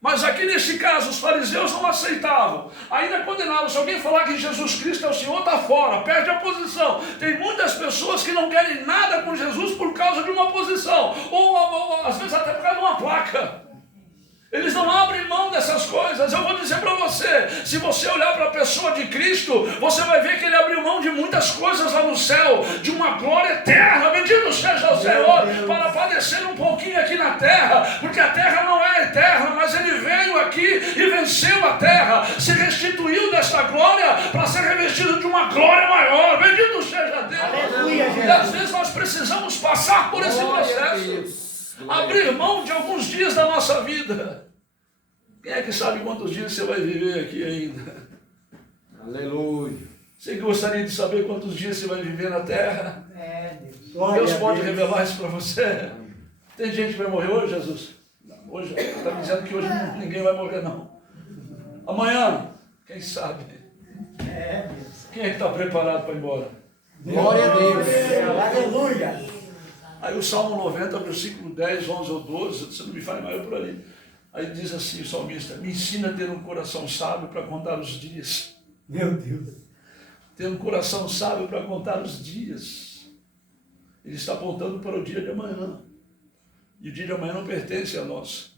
Mas aqui nesse caso, os fariseus não aceitavam, ainda condenavam. Se alguém falar que Jesus Cristo é o Senhor, está fora, perde a posição. Tem muitas pessoas que não querem nada com Jesus por causa de uma posição, ou às vezes até por causa de uma placa. Eles não abrem mão dessas coisas. Eu vou dizer para você, se você olhar para a pessoa de Cristo, você vai ver que ele abriu mão de muitas coisas lá no céu, de uma glória eterna, bendito seja o Senhor, para padecer um pouquinho aqui na terra, porque a terra não é eterna, mas ele veio aqui e venceu a terra, se restituiu desta glória para ser revestido de uma glória maior. Bendito seja Deus. Aleluia, E às vezes nós precisamos passar por esse processo. Abrir mão de alguns dias da nossa vida. Quem é que sabe quantos dias você vai viver aqui ainda? Aleluia. Você que gostaria de saber quantos dias você vai viver na terra? É, Deus. Glória Deus a pode Deus. revelar isso para você. Tem gente que vai morrer hoje, Jesus? Não, hoje, está me dizendo que hoje ninguém vai morrer, não. Amanhã, quem sabe? É, Deus. Quem é que está preparado para ir embora? Glória a Deus. Aleluia. Aí o Salmo 90, versículo 10, 11 ou 12, você não me fale mais por ali. Aí diz assim o salmista: me ensina a ter um coração sábio para contar os dias. Meu Deus. Ter um coração sábio para contar os dias. Ele está apontando para o dia de amanhã. E o dia de amanhã não pertence a nós.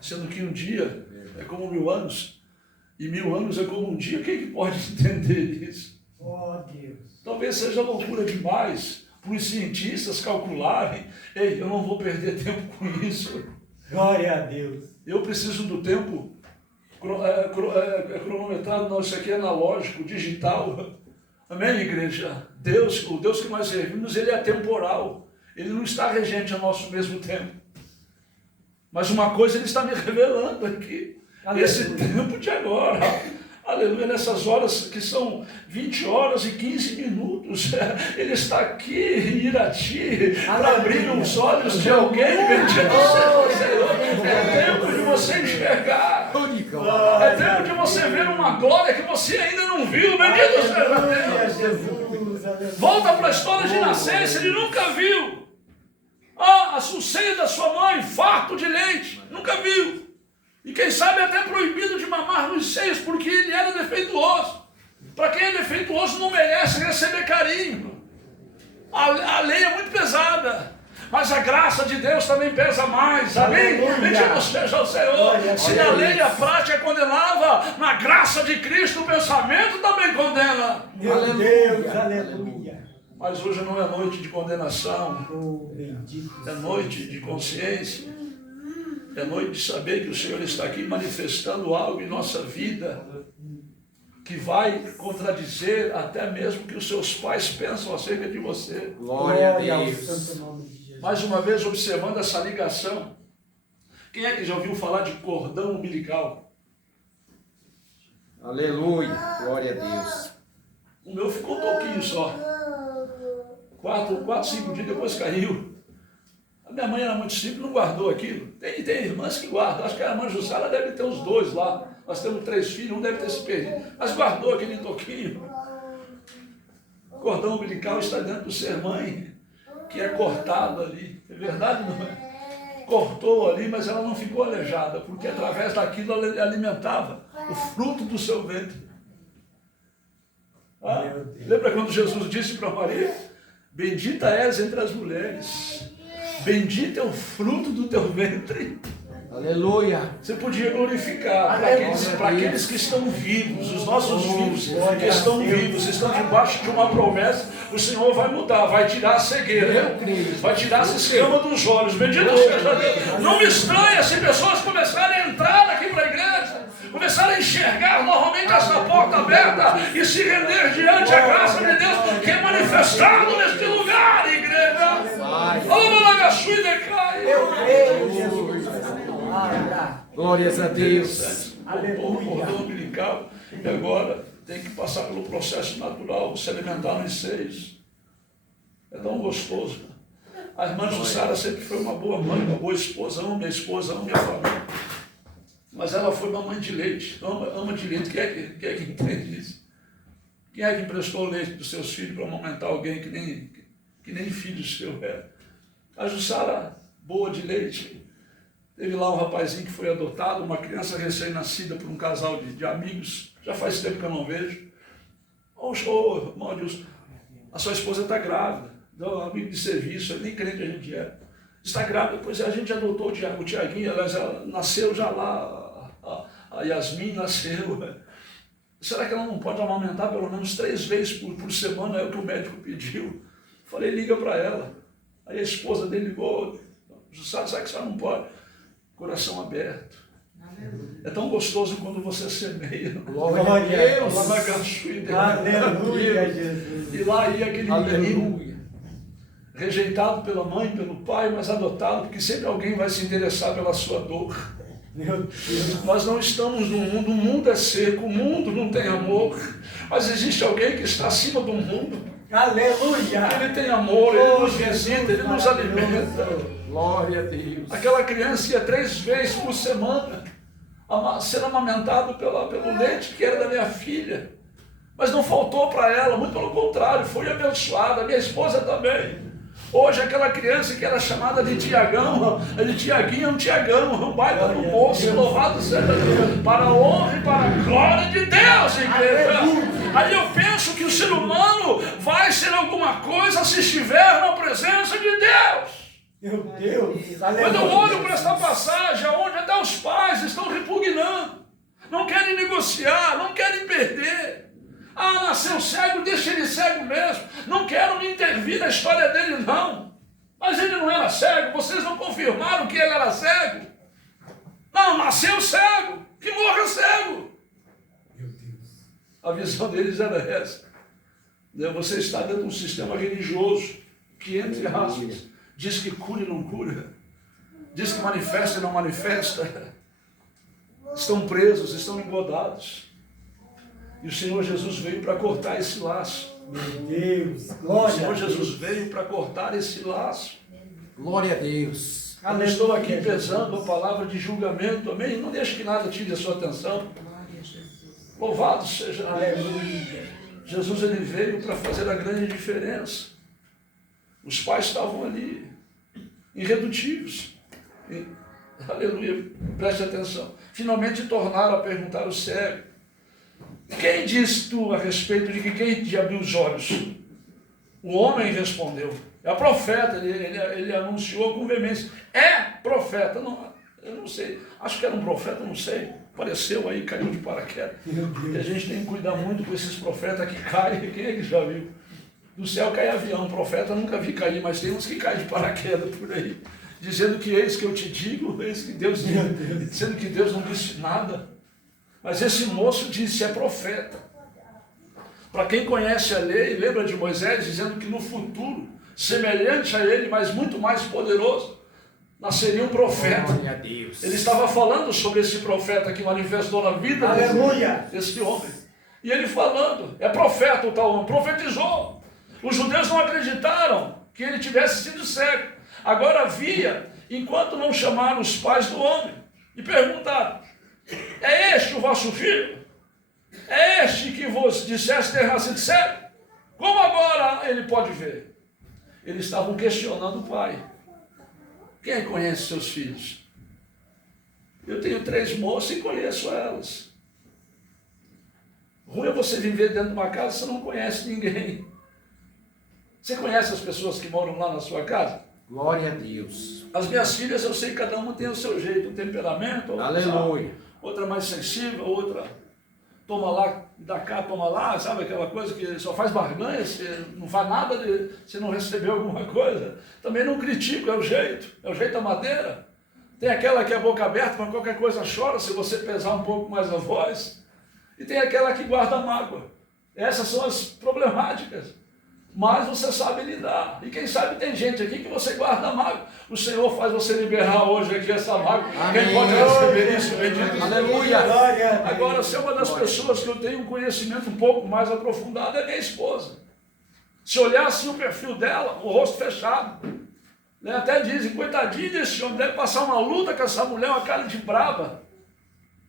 Sendo que um dia é como 1000 anos. E 1000 anos é como um dia. Quem que pode entender isso? Oh, Deus. Talvez seja loucura demais para os cientistas calcularem. Ei, eu não vou perder tempo com isso. Glória a Deus. Eu preciso do tempo cronometrado, não, isso aqui é analógico, digital. Amém, igreja? Deus, o Deus que nós servimos, ele é atemporal. Ele não está regente ao nosso mesmo tempo. Mas uma coisa ele está me revelando aqui. Aleluia. Esse tempo de agora. Aleluia, nessas horas que são 20 horas e 15 minutos, ele está aqui em Irati para abrir os olhos de alguém. Bendito seja o Senhor. É tempo de você enxergar. É tempo de você ver uma glória que você ainda não viu. Bendito seja Deus. Jesus. Aleluia. Volta para a história de nascença, ele nunca viu. Ah, a seio da sua mãe, farto de leite, nunca viu. E quem sabe até proibido de mamar nos seios, porque ele era defeituoso. Para quem é defeituoso não merece receber carinho. A lei é muito pesada. mas a graça de Deus também pesa mais. Amém? Aleluia. Bendito seja o Senhor. Glória a Se Deus. a lei e a prática condenava, na graça de Cristo o pensamento também condena. Meu Aleluia. Deus, aleluia. Mas hoje não é noite de condenação, Oh, bendito. é noite de consciência, é noite de saber que o Senhor está aqui manifestando algo em nossa vida que vai contradizer até mesmo o que os seus pais pensam acerca de você. Glória a ao Deus. santo nome de Jesus. Mais uma vez, observando essa ligação, quem é que já ouviu falar de cordão umbilical? Aleluia. Glória a Deus. O meu ficou um pouquinho só. 5 dias depois caiu. A minha mãe era muito simples, não guardou aquilo. Tem irmãs que guardam. Acho que a irmã Jussara deve ter uns 2 lá. Nós temos 3 filhos, um deve ter se perdido. Mas guardou aquele toquinho. O cordão umbilical está dentro do ser mãe, que é cortado ali. É verdade, não é? Cortou ali, mas ela não ficou aleijada, porque através daquilo ela alimentava o fruto do seu ventre. Ah, Meu Deus. lembra quando Jesus disse para Maria: bendita és entre as mulheres, bendito é o fruto do teu ventre. Aleluia. Você podia glorificar para aqueles que estão vivos, os nossos vivos que estão vivos, estão debaixo de uma promessa. O Senhor vai mudar, vai tirar a cegueira, vai tirar essa escama dos olhos. Bendito seja Deus. Não me estranha se pessoas começarem a entrar aqui para a igreja, começarem a enxergar novamente essa porta aberta e se render diante da graça de Deus que é manifestado neste lugar, igreja. Eu creio, Jesus. Aleluia. Glórias a Deus. O cordão umbilical, e agora tem que passar pelo processo natural, se alimentar nos seios. É tão gostoso. A irmã Jussara sempre foi uma boa mãe, uma boa esposa, amo minha esposa, amo minha família. Mas ela foi uma mãe de leite, ama de leite. Quem é que entende isso? Quem é que emprestou leite para os seus filhos para amamentar alguém que nem filho seu é? A Jussara, boa de leite. Teve lá um rapazinho que foi adotado, uma criança recém-nascida por um casal de amigos. Já faz tempo que eu não vejo. Ô, irmão Deus, a sua esposa está grávida. Um amigo de serviço, nem crente a gente é. Está grávida, pois a gente adotou o Tiaguinho, ela nasceu já lá, a Yasmin nasceu. Será que ela não pode amamentar pelo menos 3 vezes por semana? É o que o médico pediu. Falei, liga para ela. Aí a esposa dele ligou, sabe que a senhora não pode? Coração aberto. É tão gostoso quando você semeia. Glória a Deus. Aleluia, Jesus. E lá ia aquele menino, Aleluia. rejeitado pela mãe, pelo pai, mas adotado, porque sempre alguém vai se interessar pela sua dor. Meu Deus. Nós não estamos no mundo, o mundo é seco, o mundo não tem amor, mas existe alguém que está acima do mundo. Aleluia. Ele tem amor, ele nos visita, ele nos alimenta. Glória a Deus. Aquela criança ia 3 vezes por semana sendo amamentado pelo leite que era da minha filha. Mas não faltou para ela, muito pelo contrário, foi abençoada, minha esposa também. Hoje aquela criança que era chamada de Tiagão, de Tiaguinho, é um Tiagão, um baita do moço, louvado seja Deus, para a honra e para a glória de Deus, igreja. Aí eu penso que o ser humano vai ser alguma coisa se estiver na presença de Deus. Meu Deus. Quando eu olho para esta passagem, onde até os pais estão repugnando, não querem negociar, não querem perder. Ah, nasceu cego, deixa ele cego mesmo. Não quero me intervir na história dele, não. Mas ele não era cego, vocês não confirmaram que ele era cego. Não, nasceu cego, que morra cego. Meu Deus. A visão deles era essa. Você está dentro de um sistema religioso que, entre aspas, diz que cura e não cura, diz que manifesta e não manifesta. Estão presos, estão engodados. E o Senhor Jesus veio para cortar esse laço. Meu Deus. O Glória. Senhor a Deus. Jesus veio para cortar esse laço. Glória a Deus. Eu não estou aqui pesando a palavra de julgamento, amém? Não deixe que nada tire a sua atenção. Louvado seja Deus. Aleluia. Jesus ele veio para fazer a grande diferença. Os pais estavam ali, irredutíveis. Aleluia, preste atenção. Finalmente tornaram a perguntar o cego: quem disse tu a respeito de que quem te abriu os olhos? O homem respondeu: É profeta, ele anunciou com veemência. É profeta, não, eu não sei, acho que era um profeta, não sei. Apareceu aí, caiu de paraquedas. E a gente tem que cuidar muito com esses profetas que caem. Quem é que já viu? Do céu cai avião, profeta nunca vi cair, mas tem uns que caem de paraquedas por aí. Dizendo que eis que eu te digo, eis que Deus diz, dizendo que Deus não disse nada. Mas esse moço disse, é profeta. Para quem conhece a lei, lembra de Moisés dizendo que no futuro, semelhante a ele, mas muito mais poderoso, nasceria um profeta. Glória a Deus. Ele estava falando sobre esse profeta que manifestou na vida desse homem. E ele falando, é profeta o tal homem, profetizou. Os judeus não acreditaram que ele tivesse sido cego. Agora via, enquanto não chamaram os pais do homem, e perguntaram, é este o vosso filho? É este que vos disseste ter nascido cego? Como agora ele pode ver? Eles estavam questionando o pai. Quem conhece seus filhos? Eu tenho 3 moças e conheço elas. Ruim é você viver dentro de uma casa e você não conhece ninguém. Você conhece as pessoas que moram lá na sua casa? Glória a Deus. As minhas filhas, eu sei que cada uma tem o seu jeito, o temperamento. Aleluia. Outra mais sensível, outra toma lá, dá cá, toma lá, sabe aquela coisa que só faz barganha, você não faz nada se não recebeu alguma coisa. Também não critico, é o jeito da madeira. Tem aquela que é boca aberta, mas qualquer coisa chora se você pesar um pouco mais a voz. E tem aquela que guarda mágoa. Essas são as problemáticas. Mas você sabe lidar. E quem sabe tem gente aqui que você guarda mágoa. O Senhor faz você liberar hoje aqui essa mágoa. Amém. Quem pode receber isso? Bendito. Aleluia. Agora, se é uma das pessoas que eu tenho um conhecimento um pouco mais aprofundado, é minha esposa. Se olhar assim o perfil dela, o rosto fechado, né? Até dizem, coitadinho desse homem, deve passar uma luta com essa mulher, uma cara de braba.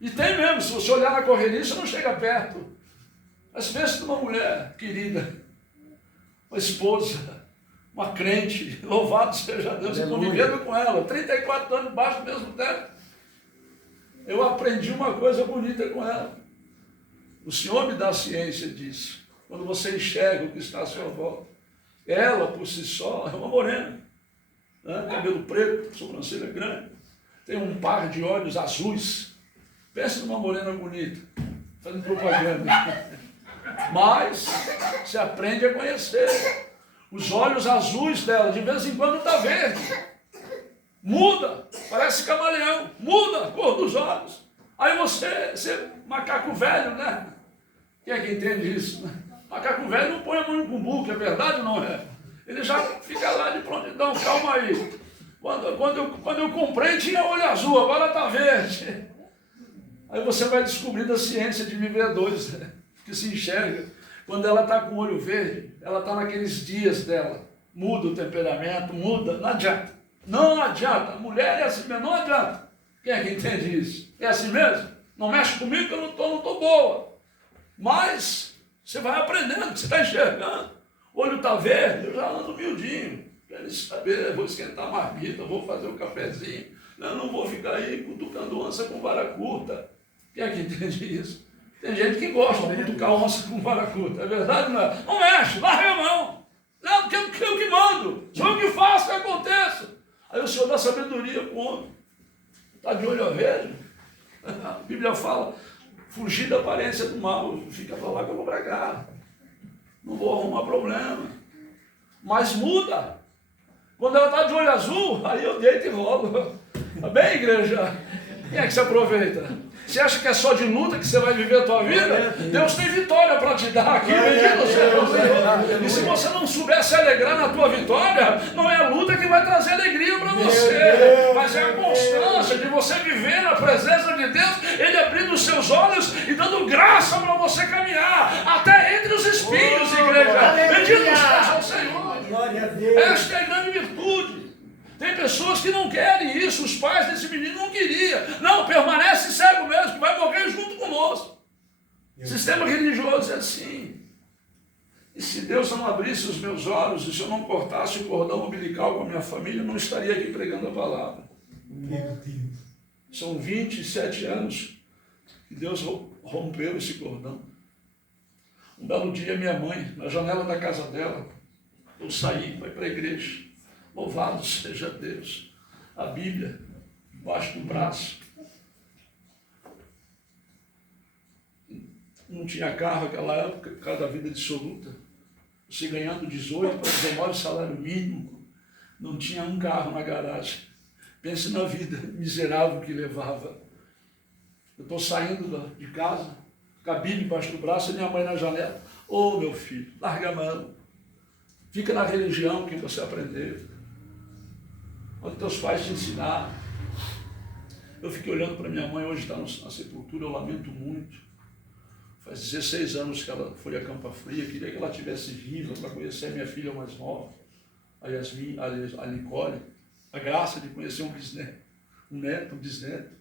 E tem mesmo, se você olhar na correria, você não chega perto. Mas pensa numa mulher querida, uma esposa, uma crente, louvado seja Deus, e convivendo com ela, 34 anos debaixo do mesmo teto. Eu aprendi uma coisa bonita com ela. O Senhor me dá ciência disso. Quando você enxerga o que está à sua volta. Ela, por si só, é uma morena. Né? Cabelo preto, sobrancelha grande. Tem um par de olhos azuis. Pensa numa morena bonita. Fazendo propaganda. Mas você aprende a conhecer. Os olhos azuis dela, de vez em quando está verde. Muda, parece camaleão. Muda a cor dos olhos. Aí você macaco velho, né? Quem é que entende isso? Né? Macaco velho não põe a mão em cumbuco, é verdade ou não é? Ele já fica lá de prontidão, calma aí. Quando eu comprei tinha olho azul, agora está verde. Aí você vai descobrir da ciência de viver dois, né? Que se enxerga. Quando ela está com o olho verde, ela está naqueles dias dela. Muda o temperamento, muda, não adianta. Não adianta, a mulher é assim mesmo, não adianta. Quem é que entende isso? É assim mesmo? Não mexe comigo que eu não estou boa. Mas você vai aprendendo, você está enxergando. O olho está verde, eu já ando miudinho. Quero saber, vou esquentar a marmita, vou fazer um cafezinho. Eu não vou ficar aí cutucando onça com vara curta. Quem é que entende isso? Tem gente que gosta de cutucar onça com vara curta. É verdade, não é? Não mexe, larga a mão. Não, porque eu que mando. Sou eu que faço, que aconteça. Aí o Senhor dá sabedoria para o homem. Está de olho verde? A Bíblia fala, fugir da aparência do mal. Fica para lá que eu vou para cá. Não vou arrumar problema. Mas muda. Quando ela está de olho azul, aí eu deito e rolo. Tá bem, igreja? Quem é que se aproveita? Você acha que é só de luta que você vai viver a tua vida? Deus tem vitória para te dar aqui, bendito seja o Senhor. E se você não souber se alegrar na tua vitória, não é a luta que vai trazer alegria para você, mas é a constância de você viver na presença de Deus, Ele abrindo os seus olhos e dando graça para você caminhar, até entre os espinhos, igreja. Bendito seja o Senhor. Esta é a grande virtude. Tem pessoas que não querem isso, os pais desse menino não queriam. Não, permanece cego mesmo, que vai morrer junto conosco. O sistema religioso é assim. E se Deus não abrisse os meus olhos, e se eu não cortasse o cordão umbilical com a minha família, eu não estaria aqui pregando a palavra. Meu Deus. São 27 anos que Deus rompeu esse cordão. Um belo dia, minha mãe, na janela da casa dela, Eu saí, fui para a igreja. Louvado seja Deus. A Bíblia, debaixo do braço. Não tinha carro naquela época, por causa da vida dissoluta. Você ganhando 18 para 19 salário mínimo, não tinha um carro na garagem. Pense na vida miserável que levava. Eu estou saindo de casa, com a Bíblia embaixo do braço e minha mãe na janela. Ô meu filho, larga a mão. Fica na religião que você aprendeu. Onde teus pais te ensinaram. Eu fiquei olhando para minha mãe, hoje está na sepultura, eu lamento muito. Faz 16 anos que ela foi a Campa Fria, queria que ela estivesse viva para conhecer a minha filha mais nova, a Yasmin, a Nicole, a graça de conhecer um bisneto, um neto, um bisneto.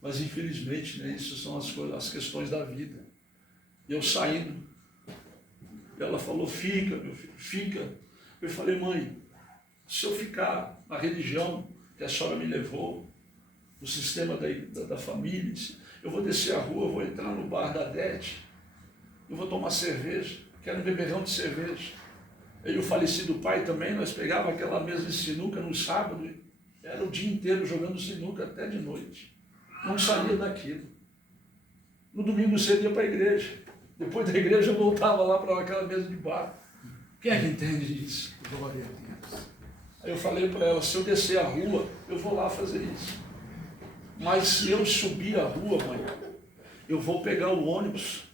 Mas infelizmente, né, isso são as questões da vida. E eu saindo, ela falou, fica, meu filho, fica. Eu falei, mãe, se eu ficar na religião que a senhora me levou, no sistema da família, eu vou descer a rua, vou entrar no bar da Dete, eu vou tomar cerveja, quero um beberrão de cerveja. Eu e o falecido pai também, nós pegava aquela mesa de sinuca no sábado, era o dia inteiro jogando sinuca até de noite. Não saía daquilo. No domingo cedo ia para a igreja. Depois da igreja eu voltava lá para aquela mesa de bar. Quem é que entende isso? Glória a Deus. Aí eu falei para ela, se eu descer a rua, eu vou lá fazer isso. Mas se eu subir a rua, mãe, eu vou pegar o ônibus.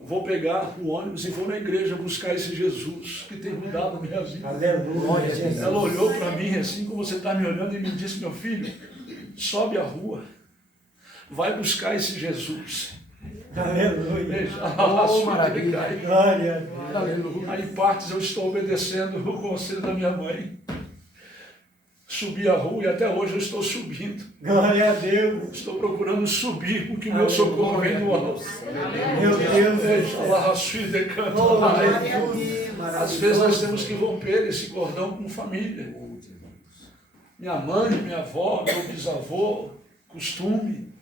Vou pegar o ônibus e vou na igreja buscar esse Jesus que tem mudado a minha vida. Aleluia, Jesus. Ela olhou para mim assim como você está me olhando e me disse, meu filho, sobe a rua, vai buscar esse Jesus. Aleluia. Veja, maravilha. Glória a Deus. aleluia. Aí, em partes, eu estou obedecendo o conselho da minha mãe. Subi a rua e até hoje eu estou subindo. Glória a Deus. Estou procurando subir, porque o meu socorro vem do alto. Meu Deus. Veja, ela de canto. Às vezes nós temos que romper esse cordão com família. Minha mãe, minha avó, meu bisavô, costume.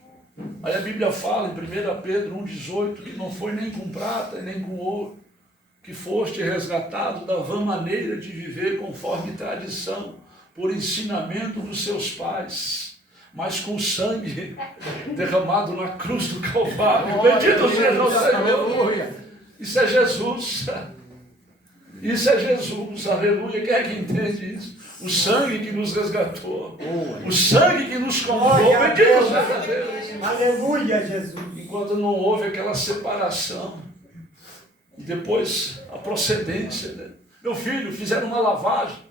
Aí a Bíblia fala em 1 Pedro 1,18 que não foi nem com prata e nem com ouro, que foste resgatado da vã maneira de viver conforme tradição, por ensinamento dos seus pais, mas com sangue derramado na cruz do Calvário. Bendito seja o Senhor. Aleluia. Isso é Jesus. Isso é Jesus, aleluia. Quem é que entende isso? O sangue que nos resgatou, o sangue que nos comprou. Bendito seja Deus. Aleluia, Jesus. Enquanto não houve aquela separação, e depois a procedência, né? Meu filho, fizeram uma lavagem.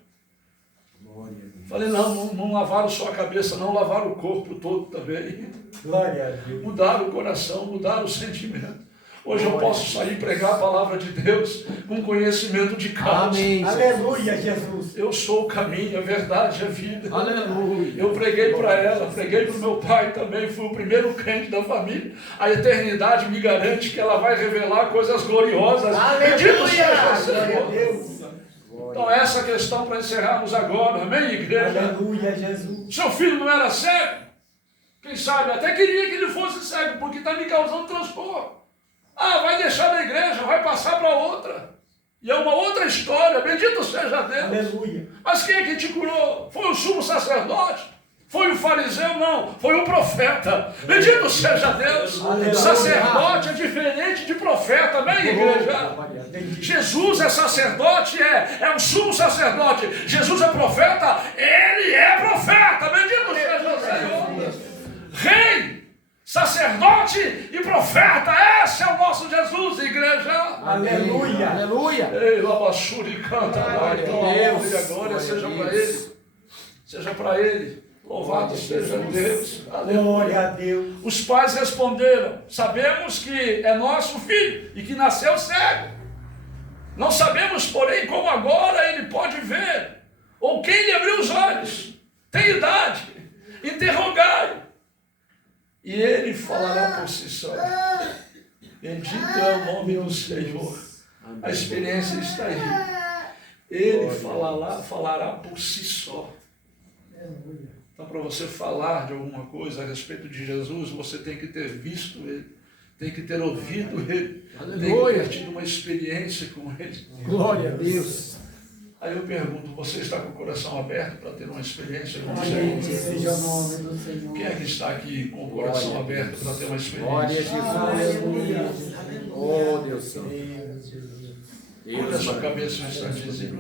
Falei, não lavaram só a cabeça, não lavaram o corpo todo também. Glória a Deus. Mudaram o coração, mudaram o sentimento. Hoje eu posso sair e pregar a palavra de Deus com conhecimento de causa. Amém. Aleluia, Jesus. Eu sou o caminho, a verdade e a vida. Aleluia. Eu preguei para ela, preguei para o meu pai também, fui o primeiro crente da família. A eternidade me garante que ela vai revelar coisas gloriosas. Bendito seja o Senhor. Glória a Deus. Então essa questão para encerrarmos agora, amém, igreja? Aleluia, Jesus. Seu filho não era cego? Quem sabe, até queria que ele fosse cego, porque está me causando transtorno. Ah, vai deixar da igreja, vai passar para outra. E é uma outra história, bendito seja Deus. Aleluia. Mas quem é que te curou? Foi o sumo sacerdote? Foi o fariseu? Não, foi o profeta. Bendito seja Deus. Aleluia. Sacerdote é diferente de profeta, amém, igreja? Jesus é sacerdote, é um sumo sacerdote. Jesus é profeta, ele é profeta. Bendito seja o Senhor. Rei, sacerdote e profeta, esse é o nosso Jesus, igreja. Aleluia. Aleluia. Ei, Labaxuri canta, Glória então a a Deus. honra e a glória Glória seja a para Deus. Ele. Seja para Ele. Louvado seja Deus. Glória Aleluia. a Deus. Os pais responderam, sabemos que é nosso filho e que nasceu cego. Não sabemos, porém, como agora ele pode ver, ou quem lhe abriu os olhos. Tem idade, interrogai. E ele falará por si só. Bendito é o nome do Senhor. A experiência está aí. Ele falará por si só. Então, para você falar de alguma coisa a respeito de Jesus, você tem que ter visto Ele, tem que ter ouvido ele, tem que Aleluia. ter tido uma experiência com ele. Glória a Deus. Aí eu pergunto, você está com o coração aberto para ter uma experiência com o Amém. Senhor? Seja o nome do Senhor. Quem é que está aqui com o coração aberto para ter uma Glória a experiência? Jesus. Oh, Deus Santo. Olha a sua cabeça um instantezinho.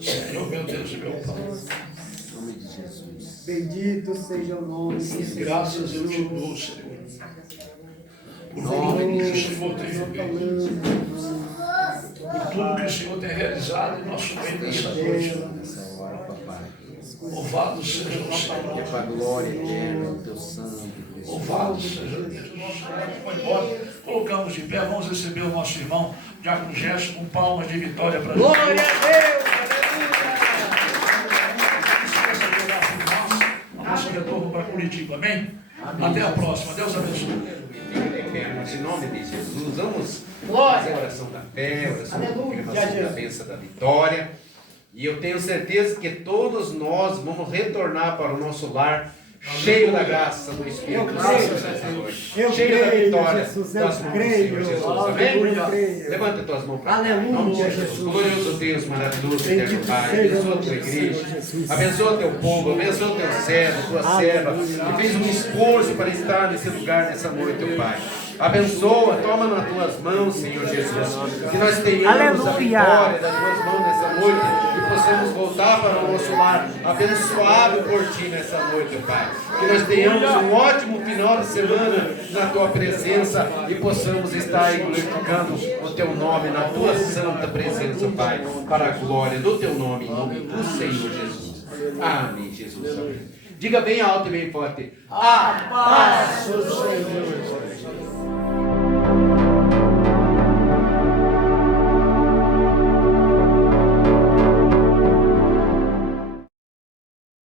Senhor, meu Deus e meu Pai. Em nome de Jesus. Bendito seja o nome do Senhor. Graças eu te dou, Senhor. Por tudo que o Senhor tem feito. Por tudo que o Senhor tem realizado em nosso meio nessa noite. Nessa hora, papai. Louvado seja o Que é Senhor. para a glória eterna do teu santo. Louvado seja Deus. Vamos embora. Colocamos de pé. Vamos receber o nosso irmão Diácono Gerson com palmas de vitória para Jesus. Glória a Deus. Nosso retorno para Curitiba. Amém? Até a próxima. Deus abençoe. Em nome de Jesus, vamos Glória. fazer a oração da fé, a oração da Aleluia, confirmação da Jesus. bênção da vitória. E eu tenho certeza que todos nós vamos retornar para o nosso lar cheio da graça do Espírito Eu Santo creio. nessa noite. Eu Cheio da creio, vitória Jesus, eu das mãos do creio. Senhor Jesus. Aleluia, eu Amém? creio. Levanta tuas mãos para cá. Aleluia, Em nome de Jesus. Glorioso Deus, maravilhoso, eterno Bendito Pai. seja o Abençoa a nome tua do Senhor igreja. Jesus. Abençoa teu povo. Abençoa teu servo, tua serva. Que fez um esforço para estar nesse lugar nessa noite, ó Pai. Abençoa, toma nas tuas mãos, Senhor Jesus. Que nós tenhamos a vitória das tuas mãos nessa noite. E possamos voltar para o nosso lar abençoado por ti nessa noite, ó Pai. Que nós tenhamos um ótimo final de semana na tua presença e possamos estar aí glorificando o teu nome na tua santa presença, Pai, para a glória do teu nome, em nome do Senhor Jesus. Amém, Jesus. Amém. Diga bem alto e bem forte. A paz do